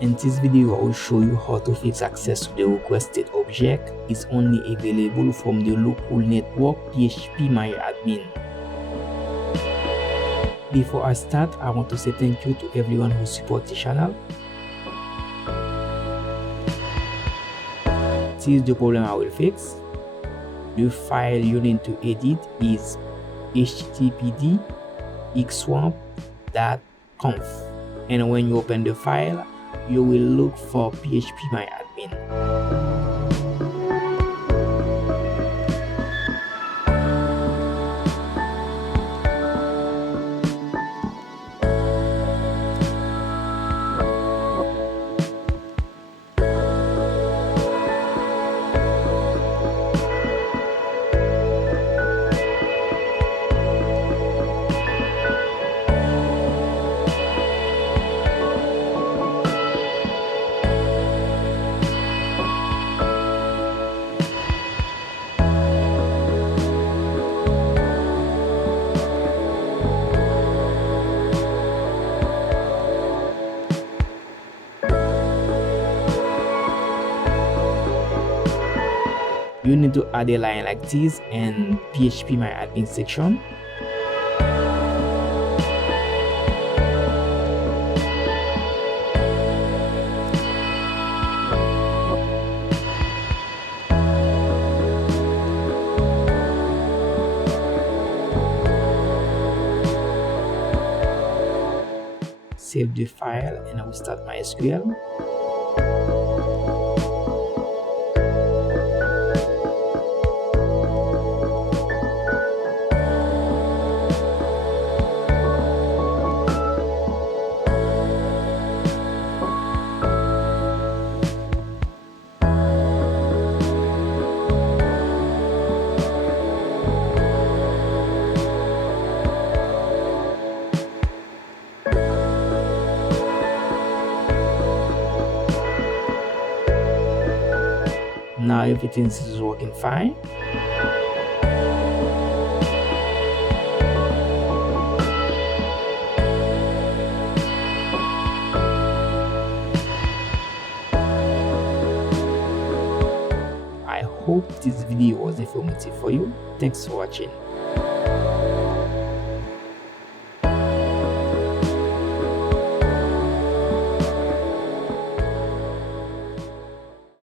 In this video, I will show you how to fix access to the requested object is only available from the local network phpMyAdmin. Before I start, I want to say thank you to everyone who supports the channel. This is the problem I will fix. The file you need to edit is httpd xswamp.conf, and when you open the file, you will look for phpMyAdmin. You need to add a line like this in phpMyAdmin section. Save the file and I will start MySQL. Now everything is working fine. I hope this video was informative for you. Thanks for watching.